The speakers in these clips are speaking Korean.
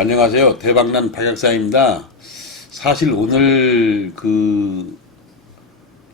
안녕하세요. 대박난 박약사입니다. 사실 오늘 그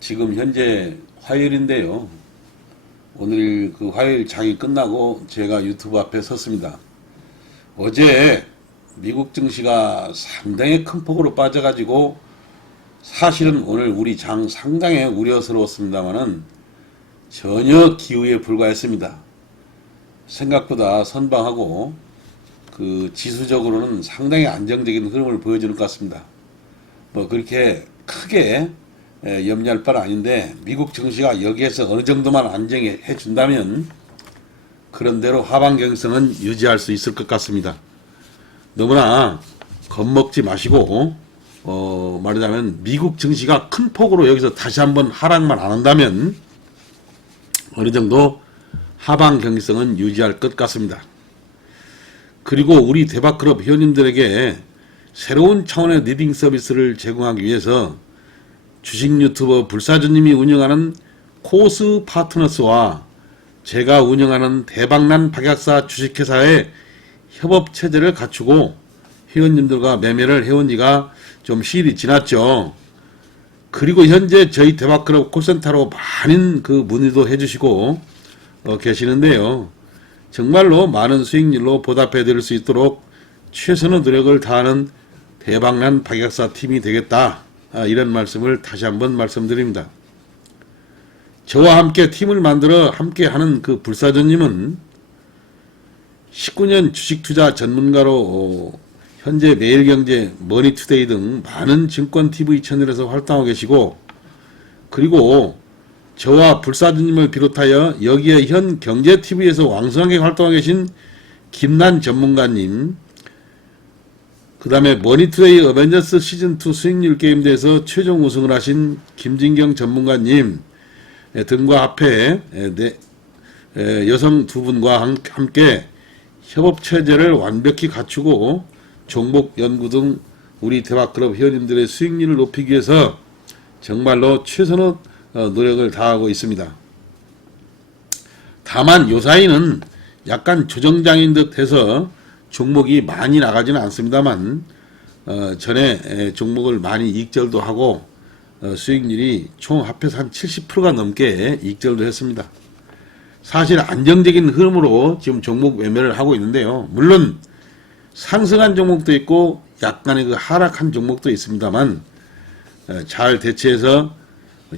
지금 현재 화요일인데요. 오늘 그 화요일 장이 끝나고 제가 유튜브 앞에 섰습니다. 어제 미국 증시가 상당히 큰 폭으로 빠져가지고 사실은 오늘 우리 장 상당히 우려스러웠습니다만은 전혀 기우에 불과했습니다. 생각보다 선방하고 그 지수적으로는 상당히 안정적인 흐름을 보여주는 것 같습니다. 뭐 그렇게 크게 에, 염려할 바는 아닌데 미국 증시가 여기에서 어느 정도만 안정해 준다면 그런대로 하방 경성은 유지할 수 있을 것 같습니다. 너무나 겁먹지 마시고 어 말하자면 미국 증시가 큰 폭으로 여기서 다시 한번 하락만 안 한다면 어느 정도 하방 경성은 유지할 것 같습니다. 그리고 우리 대박클럽 회원님들에게 새로운 차원의 리딩 서비스를 제공하기 위해서 주식 유튜버 불사조님이 운영하는 코스 파트너스와 제가 운영하는 대박난 박약사 주식회사의 협업 체제를 갖추고 회원님들과 매매를 해온 지가 좀 시일이 지났죠. 그리고 현재 저희 대박클럽 콜센터로 많은 그 문의도 해주시고 어, 계시는데요. 정말로 많은 수익률로 보답해 드릴 수 있도록 최선의 노력을 다하는 대박난 박약사 팀이 되겠다. 아, 이런 말씀을 다시 한번 말씀드립니다. 저와 함께 팀을 만들어 함께 하는 그 불사조님은 19년 주식 투자 전문가로 어, 현재 매일경제, 머니투데이 등 많은 증권 TV 채널에서 활동하고 계시고 그리고 저와 불사조님을 비롯하여 여기에 현 경제TV에서 왕성하게 활동하고 계신 김난 전문가님, 그 다음에 머니투데이 어벤져스 시즌2 수익률 게임대에서 최종 우승을 하신 김진경 전문가님 예, 등과 합해 예, 네, 예, 여성 두 분과 함- 함께 협업 체제를 완벽히 갖추고 종목 연구 등 우리 대박클럽 회원님들의 수익률을 높이기 위해서 정말로 최선의 어, 노력을 다하고 있습니다. 다만 요사이는 약간 조정장인 듯 해서 종목이 많이 나가지는 않습니다만 어, 전에 에, 종목을 많이 익절도 하고 어, 수익률이 총 합해서 한 70%가 넘게 익절도 했습니다. 사실 안정적인 흐름으로 지금 종목 매매를 하고 있는데요. 물론 상승한 종목도 있고 약간의 그 하락한 종목도 있습니다만 어, 잘 대처해서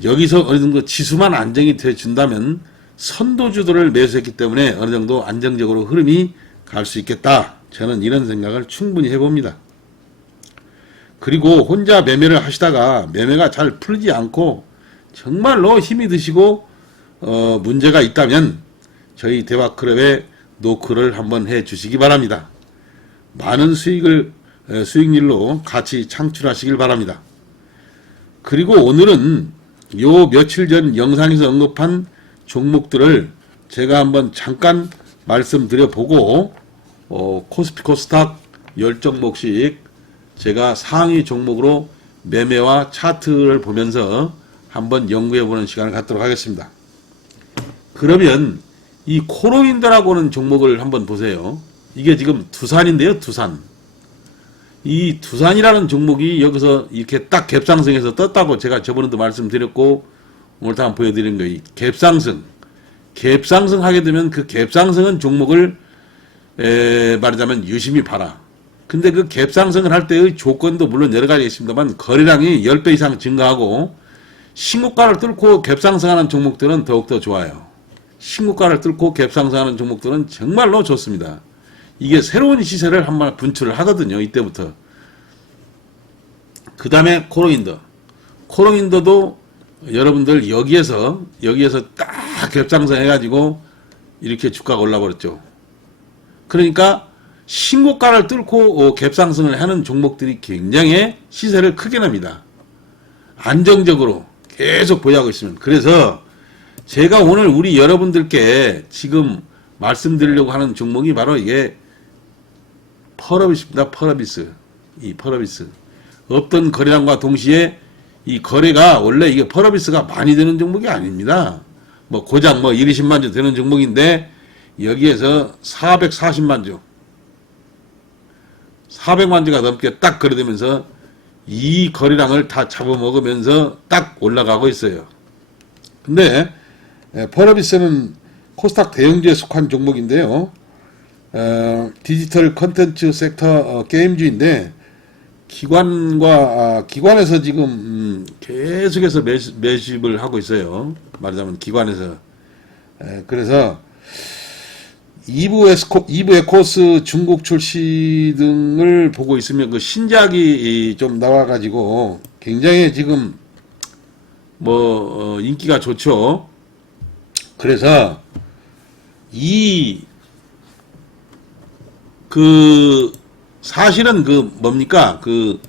여기서 어느 정도 지수만 안정이 돼 준다면 선도주들을 매수했기 때문에 어느 정도 안정적으로 흐름이 갈 수 있겠다. 저는 이런 생각을 충분히 해봅니다. 그리고 혼자 매매를 하시다가 매매가 잘 풀리지 않고 정말로 힘이 드시고 어, 문제가 있다면 저희 대화클럽에 노크를 한번 해 주시기 바랍니다. 많은 수익을 에, 수익률로 같이 창출하시길 바랍니다. 그리고 오늘은 요 며칠 전 영상에서 언급한 종목들을 제가 한번 잠깐 말씀드려 보고 어, 코스피 코스닥 10종목씩 제가 상위 종목으로 매매와 차트를 보면서 한번 연구해 보는 시간을 갖도록 하겠습니다. 그러면 이 코로인더라고는 종목을 한번 보세요. 이게 지금 두산인데요, 두산. 이 두산이라는 종목이 여기서 이렇게 딱 갭상승해서 떴다고 제가 저번에도 말씀드렸고 오늘 한번 보여드린 거예요. 이 갭상승. 갭상승 하게 되면 그 갭상승은 종목을 에, 말하자면 유심히 봐라. 근데 그 갭상승을 할 때의 조건도 물론 여러 가지 있습니다만 거래량이 10배 이상 증가하고 신고가를 뚫고 갭상승하는 종목들은 더욱더 좋아요. 신고가를 뚫고 갭상승하는 종목들은 정말로 좋습니다. 이게 새로운 시세를 한번 분출을 하거든요. 이때부터. 그 다음에 코로인더. 코로인더도 여러분들 여기에서 여기에서 딱 갭상승 해가지고 이렇게 주가가 올라버렸죠. 그러니까 신고가를 뚫고 어, 갭상승을 하는 종목들이 굉장히 시세를 크게 납니다. 안정적으로 계속 보유하고 있으면. 그래서 제가 오늘 우리 여러분들께 지금 말씀드리려고 하는 종목이 바로 이게 펄어비스입니다. 펄어비스. 이 펄어비스. 없던 거래량과 동시에 이 거래가 원래 이게 펄어비스가 많이 되는 종목이 아닙니다. 뭐 고작 뭐 1, 20만 주 되는 종목인데 여기에서 440만 주 400만 주가 넘게 딱 거래되면서 이 거래량을 다 잡아먹으면서 딱 올라가고 있어요. 근데 에, 펄어비스는 코스닥 대형주에 속한 종목인데요. 어, 디지털 컨텐츠 섹터 어, 게임주인데 기관과 아, 기관에서 지금 음, 계속해서 매수, 매집을 하고 있어요. 말하자면 기관에서 에, 그래서 이부 에코스 중국 출시 등을 보고 있으면 그 신작이 좀 나와가지고 굉장히 지금 뭐 어, 인기가 좋죠. 그래서 이 그 사실은 그 뭡니까 그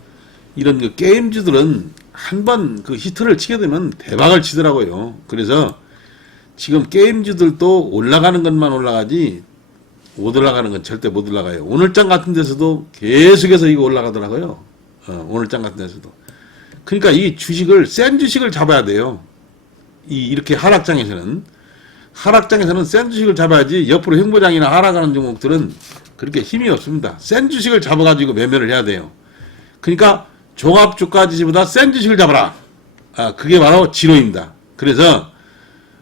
이런 그 게임주들은 한 번 그 히트를 치게 되면 대박을 치더라고요. 그래서 지금 게임주들도 올라가는 것만 올라가지 못 올라가는 건 절대 못 올라가요. 오늘장 같은 데서도 계속해서 이거 올라가더라고요. 어, 오늘장 같은 데서도. 그러니까 이 주식을 센 주식을 잡아야 돼요. 이 이렇게 하락장에서는 하락장에서는 센 주식을 잡아야지 옆으로 횡보장이나 하락하는 종목들은 그렇게 힘이 없습니다. 센 주식을 잡아가지고 매매를 해야 돼요. 그러니까 종합 주가 지수보다 센 주식을 잡아라. 아, 그게 바로 진호입니다. 그래서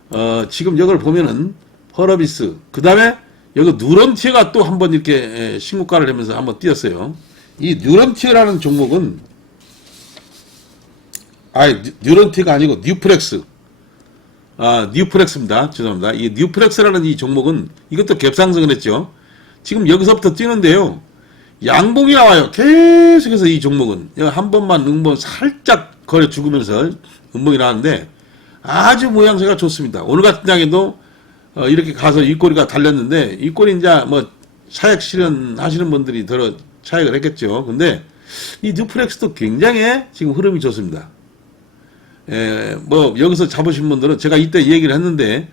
어, 지금 이걸 보면은 펄어비스 그 다음에 여기 누런티어가 또 한 번 이렇게 에, 신고가를 하면서 한번 뛰었어요. 이 누런티어라는 종목은 아니 뉴런티가 아니고 뉴프렉스 아 뉴프렉스입니다. 죄송합니다. 이 뉴프렉스라는 이 종목은 이것도 갭상승을 했죠. 지금 여기서부터 뛰는데요. 양봉이 나와요. 계속해서 이 종목은 한 번만 음봉 살짝 거래 죽으면서 음봉이 나왔는데 아주 모양새가 좋습니다. 오늘 같은 장에도 어, 이렇게 가서 이 꼬리가 달렸는데 이 꼬리 이제 뭐 차액 실현 하시는 분들이 들어 차액을 했겠죠. 근데 이 뉴프렉스도 굉장히 지금 흐름이 좋습니다. 에, 뭐 여기서 잡으신 분들은 제가 이때 얘기를 했는데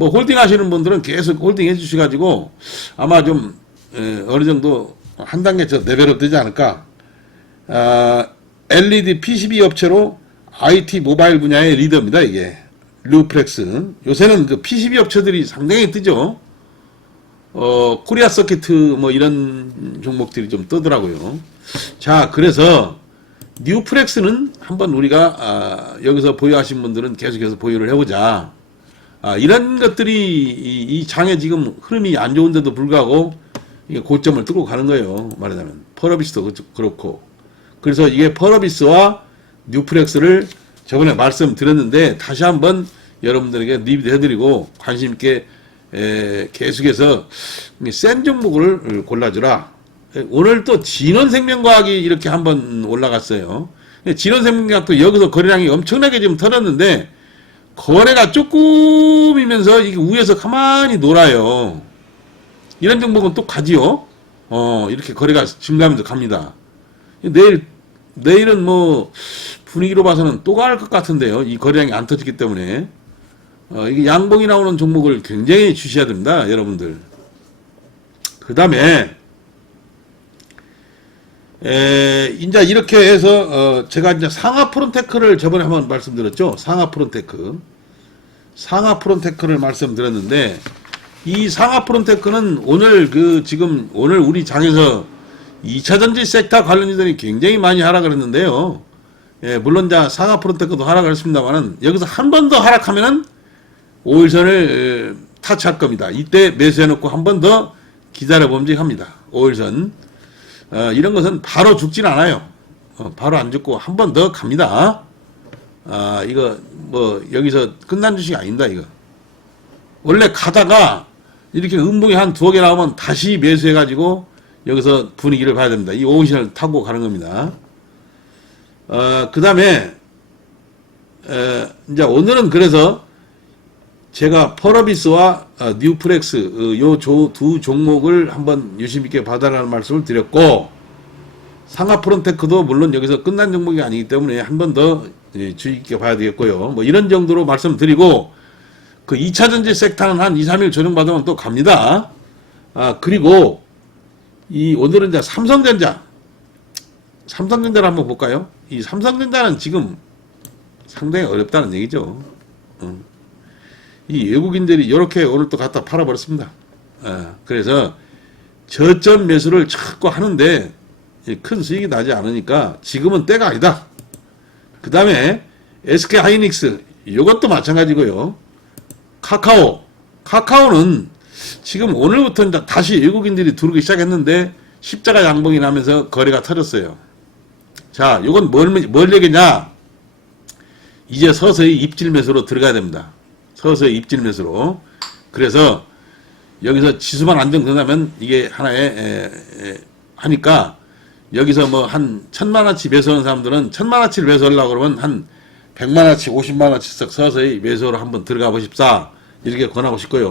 뭐 홀딩 하시는 분들은 계속 홀딩 해주셔가지고 아마 좀 에, 어느 정도 한 단계 저 레벨업 되지 않을까. 아, LED PCB 업체로 IT 모바일 분야의 리더입니다 이게 루프렉스. 요새는 그 PCB 업체들이 상당히 뜨죠. 어 코리아 서키트 뭐 이런 종목들이 좀 뜨더라고요. 자 그래서 뉴프렉스는 한번 우리가 아, 여기서 보유하신 분들은 계속해서 보유를 해보자. 아, 이런 것들이 이, 이 장에 지금 흐름이 안 좋은데도 불구하고 이게 고점을 뚫고 가는 거예요. 말하자면 펄어비스도 그- 그렇고. 그래서 이게 펄어비스와 뉴프렉스를 저번에 말씀드렸는데 다시 한번 여러분들에게 리뷰해드리고 관심 있게 에, 계속해서 센 종목을 골라주라. 에, 오늘 또 진원생명과학이 이렇게 한번 올라갔어요. 진원생명과학도 여기서 거래량이 엄청나게 지금 털었는데 거래가 조금이면서 이게 위에서 가만히 놀아요. 이런 종목은 또 가지요. 어, 이렇게 거래가 증가하면서 갑니다. 내일, 내일은 뭐, 분위기로 봐서는 또 갈 것 같은데요. 이 거래량이 안 터지기 때문에. 어, 이게 양봉이 나오는 종목을 굉장히 주셔야 됩니다. 여러분들. 그 다음에, 에, 이제 이렇게 해서, 어, 제가 이제 상하 프론테크를 저번에 한번 말씀드렸죠. 상하 프론테크. 상하 프론테크를 말씀드렸는데, 이 상하 프론테크는 오늘 그 지금 오늘 우리 장에서 2차 전지 섹터 관련주들이 굉장히 많이 하락을 했는데요. 예, 물론 자 상하 프론테크도 하락을 했습니다만은 여기서 한 번 더 하락하면은 5일선을 타치할 겁니다. 이때 매수해 놓고 한 번 더 기다려 봄직합니다. 5일선 어, 이런 것은 바로 죽진 않아요. 어, 바로 안 죽고 한 번 더 갑니다. 아 이거 뭐 여기서 끝난 주식이 아닙니다. 이거 원래 가다가 이렇게 음봉이 한 두어 개 나오면 다시 매수해가지고 여기서 분위기를 봐야 됩니다. 이 오션을 타고 가는 겁니다. 어, 그 다음에, 이제 오늘은 그래서 제가 펄어비스와 어, 뉴프렉스, 어, 요두 종목을 한번 유심 있게 봐달라는 말씀을 드렸고, 상하 프론테크도 물론 여기서 끝난 종목이 아니기 때문에 한 번 더 주의 있게 봐야 되겠고요. 뭐 이런 정도로 말씀드리고, 그 2차 전지 섹터는 한 2, 3일 조정받으면 또 갑니다. 아, 그리고 이 오늘은 이제 삼성전자. 삼성전자를 한번 볼까요? 이 삼성전자는 지금 상당히 어렵다는 얘기죠. 어. 이 외국인들이 이렇게 오늘 또 갖다 팔아버렸습니다. 아, 그래서 저점 매수를 자꾸 하는데 큰 수익이 나지 않으니까 지금은 때가 아니다. 그 다음에 SK 하이닉스 이것도 마찬가지고요. 카카오 카카오는 지금 오늘부터 다시 외국인들이 들어오기 시작했는데 십자가 양봉이 나면서 거래가 터졌어요. 자, 이건 뭘, 뭘 얘기냐? 이제 서서히 입질 매수로 들어가야 됩니다. 서서히 입질 매수로. 그래서 여기서 지수만 안정된다면 이게 하나의 에, 에, 하니까 여기서 뭐 한 천만 원치 매수하는 사람들은 천만 원치를 매수하려고 그러면 한 백만 원치, 오십만 원치씩 서서히 매수로 한번 들어가 보십사 이렇게 권하고 싶고요.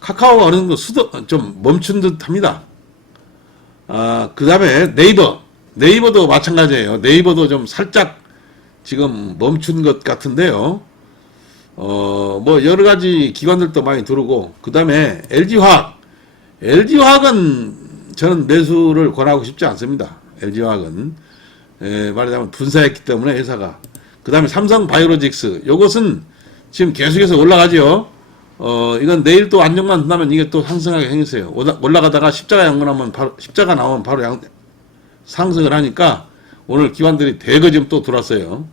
카카오가 어느 정도 수도 좀 멈춘 듯합니다. 아, 그 다음에 네이버. 네이버도 마찬가지예요. 네이버도 좀 살짝 지금 멈춘 것 같은데요. 어, 뭐 여러 가지 기관들도 많이 들어오고, 그 다음에 LG화학. LG화학은 저는 매수를 권하고 싶지 않습니다. LG화학은. 에, 말하자면 분사했기 때문에 회사가. 그 다음에 삼성 바이오로직스. 요것은 지금 계속해서 올라가죠. 어, 이건 내일 또 안정만 된다면 이게 또 상승하게 생겼어요. 올라- 올라가다가 십자가 양근하면 바로, 십자가 나오면 바로 양, 상승을 하니까 오늘 기관들이 대거 지금 또 들어왔어요.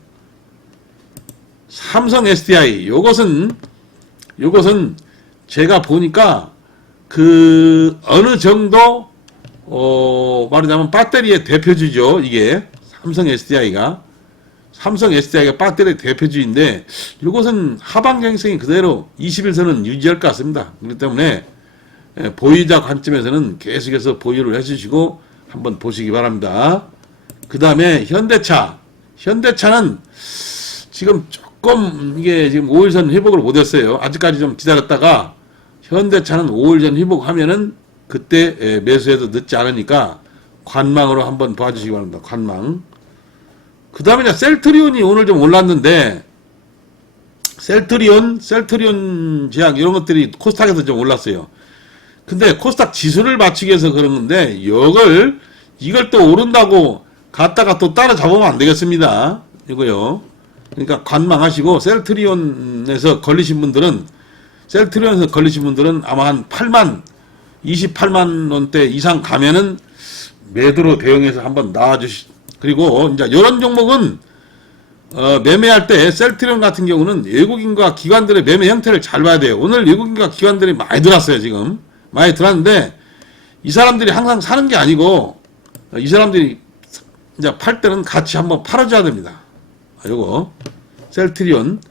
삼성 SDI 요것은 요것은 제가 보니까 그 어느 정도 어 말하자면 배터리의 대표주죠 이게 삼성 SDI가 삼성 SDI가 배터리 대표주인데 이것은 하방 경생이 그대로 21선은 유지할 것 같습니다. 그렇기 때문에 예, 보유자 관점에서는 계속해서 보유를 해주시고 한번 보시기 바랍니다. 그 다음에 현대차. 현대차는 지금 조금 이게 지금 5일선 회복을 못했어요. 아직까지 좀 기다렸다가 현대차는 5일선 회복하면은 그때 예, 매수해도 늦지 않으니까 관망으로 한번 봐주시기 바랍니다. 관망. 그 다음에 셀트리온이 오늘 좀 올랐는데 셀트리온, 셀트리온 제약 이런 것들이 코스닥에서 좀 올랐어요. 근데 코스닥 지수를 맞추기 위해서 그런 건데 이걸 이걸 또 오른다고 갔다가 또 따라 잡으면 안 되겠습니다. 이거요. 그러니까 관망하시고 셀트리온에서 걸리신 분들은 셀트리온에서 걸리신 분들은 아마 한 8만 28만 원대 이상 가면은 매도로 대응해서 한번 나와주시. 그리고 이제 이런 종목은 어, 매매할 때 셀트리온 같은 경우는 외국인과 기관들의 매매 형태를 잘 봐야 돼요. 오늘 외국인과 기관들이 많이 들어왔어요, 지금. 많이 들어왔는데, 이 사람들이 항상 사는 게 아니고, 어, 이 사람들이 이제 팔 때는 같이 한번 팔아줘야 됩니다. 아, 요거. 셀트리온.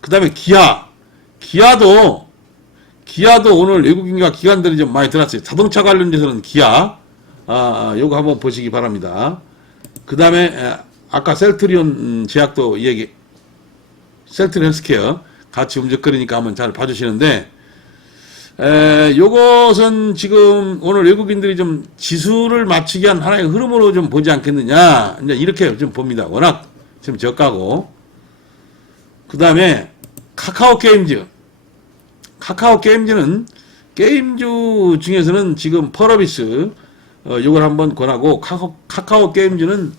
그 다음에 기아. 기아도, 기아도 오늘 외국인과 기관들이 좀 많이 들어왔어요. 자동차 관련돼서는 기아. 아, 아, 요거 한번 보시기 바랍니다. 그 다음에, 아까 셀트리온 음, 제약도 얘기, 셀트리온 헬스케어 같이 움직거리니까 한번 잘 봐주시는데, 에, 요것은 지금 오늘 외국인들이 좀 지수를 맞추기 위한 하나의 흐름으로 좀 보지 않겠느냐. 이제 이렇게 좀 봅니다. 워낙 지금 저가고. 그 다음에 카카오 게임즈. 카카오 게임즈는 게임주 중에서는 지금 펄어비스, 어, 요걸 한번 권하고 카카오, 카카오 게임즈는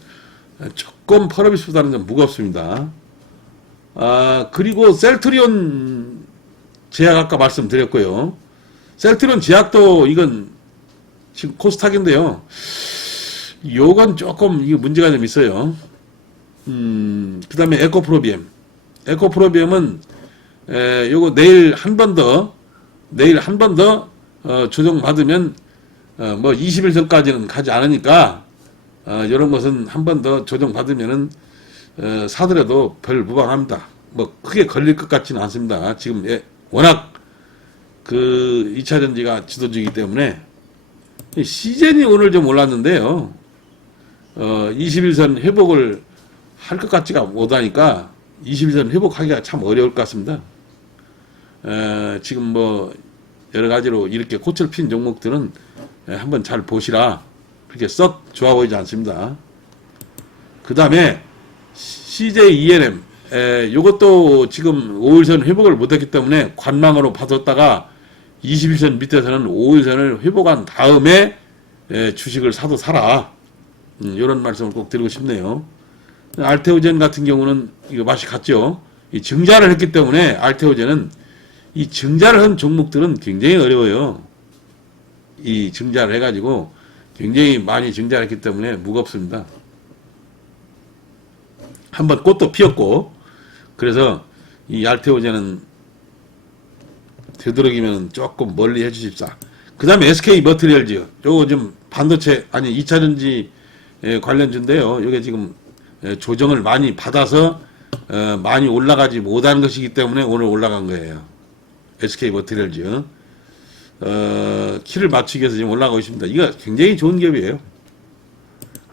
조금 펄어비스보다는 좀 무겁습니다. 아, 그리고 셀트리온 제약 아까 말씀드렸고요. 셀트리온 제약도 이건 지금 코스닥인데요. 요건 조금 이게 문제가 좀 있어요. 음, 그 다음에 에코프로비엠. 에코프로비엠은 에, 요거 내일 한 번 더, 내일 한 번 더, 어, 조정받으면, 어, 뭐 20일 전까지는 가지 않으니까, 어, 이런 것은 한 번 더 조정받으면은, 어, 사더라도 별 무방합니다. 뭐 크게 걸릴 것 같지는 않습니다. 지금 예, 워낙 그 2차 전지가 지도주이기 때문에 시젠이 오늘 좀 올랐는데요. 어, 21선 회복을 할 것 같지가 못하니까 21선 회복하기가 참 어려울 것 같습니다. 에, 지금 뭐 여러 가지로 이렇게 꽃을 핀 종목들은 에, 한번 잘 보시라. 그렇게 썩 좋아 보이지 않습니다. 그 다음에 CJ ENM 에, 요것도 지금 5일선 회복을 못했기 때문에 관망으로 받았다가 21선 밑에서는 5일선을 회복한 다음에 에, 주식을 사도 사라. 음, 이런 말씀을 꼭 드리고 싶네요. 알테오젠 같은 경우는 이거 맛이 같죠. 이 증자를 했기 때문에 알테오젠은 이 증자를 한 종목들은 굉장히 어려워요. 이 증자를 해가지고 굉장히 많이 증자했기 때문에 무겁습니다. 한번 꽃도 피었고 그래서 이 알테오제는 되도록이면 조금 멀리 해주십사. 그 다음에 SK 머트리얼즈 요거 좀 반도체 아니 2차전지 관련주인데요. 이게 지금 에, 조정을 많이 받아서 어, 많이 올라가지 못한 것이기 때문에 오늘 올라간 거예요. SK 머트리얼즈 어, 키를 맞추기 위해서 지금 올라가고 있습니다. 이거 굉장히 좋은 기업이에요.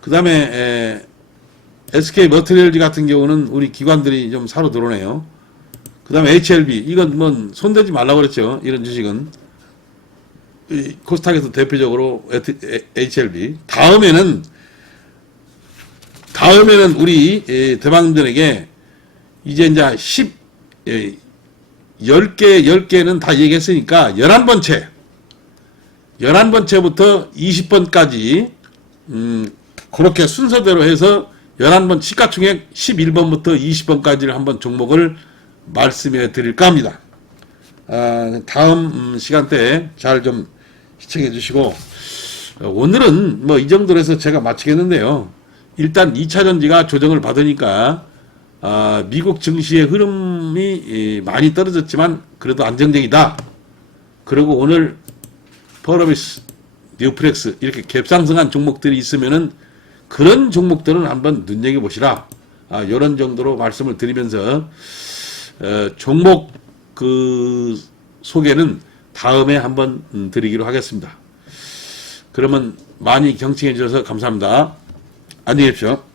그 다음에 SK 머트리얼즈 같은 경우는 우리 기관들이 좀 사러 들어오네요. 그 다음에 HLB 이건 뭐 손대지 말라고 그랬죠. 이런 주식은 이 코스닥에서 대표적으로 HLB 다음에는 다음에는 우리 예, 대방들에게 이제 이제 10 예, 10개 10개는 다 얘기했으니까 11번째 11번째부터 20번까지 음 그렇게 순서대로 해서 11번 시가총액 11번부터 20번까지를 한번 종목을 말씀해 드릴까 합니다. 아, 다음 음, 시간대에 잘 좀 시청해 주시고 어, 오늘은 뭐 이 정도로 해서 제가 마치겠는데요. 일단 2차 전지가 조정을 받으니까 아, 미국 증시의 흐름이 이, 많이 떨어졌지만 그래도 안정적이다. 그리고 오늘 퍼러비스, 뉴프렉스 이렇게 갭상승한 종목들이 있으면은 그런 종목들은 한번 눈여겨 보시라. 아, 이런 정도로 말씀을 드리면서 어, 종목 그 소개는 다음에 한번 음, 드리기로 하겠습니다. 그러면 많이 경청해 주셔서 감사합니다. 안녕히 계십시오.